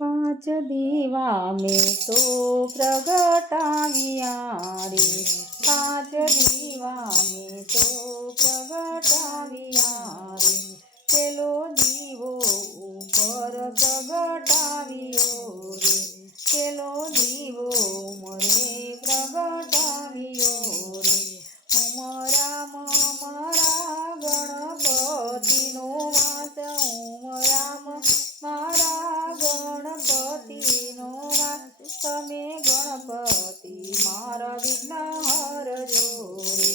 પાંચ દીવા મેં તો પ્રગટાવ્યા રે. પાંચ દીવા મેં તો પ્રગટાવ્યા મારા વિઘ્ન હરજો રે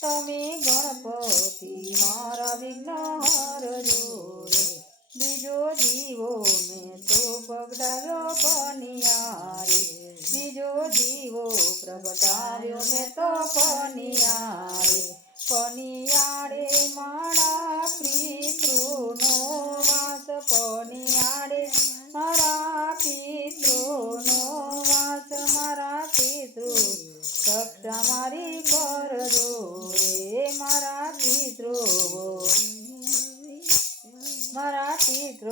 તમે ગણપતિ મારા વિઘ્ન હરજો રે બીજો દીવો મેં તો પગડાવ્યો પનિયારે. બીજો દીવો પ્રગટાવ્યો મેં તો પનિયારે. પનિયારે મારા પ્રીતૃનો વાસ પનિયારે કરજો રે મારા પિત્રો. મારા પિતૃ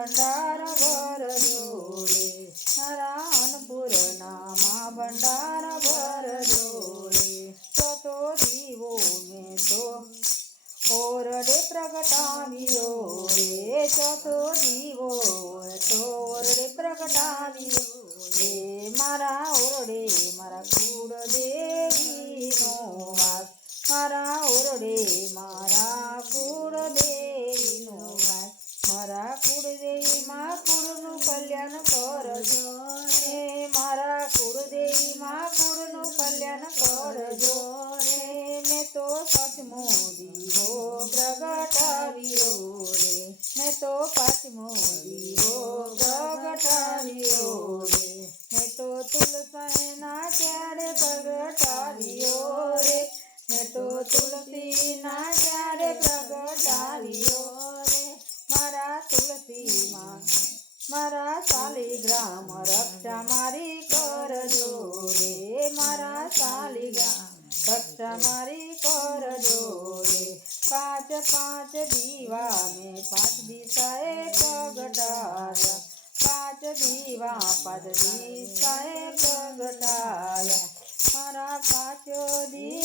ભંડાર ભરજો રે મારા અન્નપૂર્ણા માં ભંડાર ભરજો રે તો દીવો મેં તો ઓરડે પ્રગટાવ્યો રે ચોથો દીવો તો ઓરડે પ્રગટાવ્યો રે, મારા ઓરડે મારા કુળ દેવીનો વાસ, મારા ઓરડે મારા દીવો પ્રગટાવ્યો રે. મેં તો પાંચમો દીવો પ્રગટાવ્યો રે. મેં તો તુલસીના ક્યારે પ્રગટાવ્યો રે. મેં તો તુલસીના ક્યારે પ્રગટાવ્યો રે. મારા તુલસીમાં, મારા શાલિગ્રામ રક્ષા મારી રક્ષા મારી કરજો રે પાંચ પાંચ દીવા મેં પાંચ દિશાએ પ્રગટાયા. પાંચ દીવા, પાંચ દિશાએ પ્રગટાયા. મારા પાંચો દી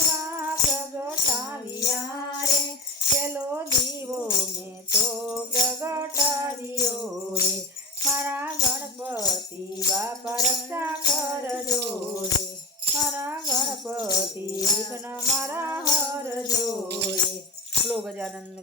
ആനന്ദ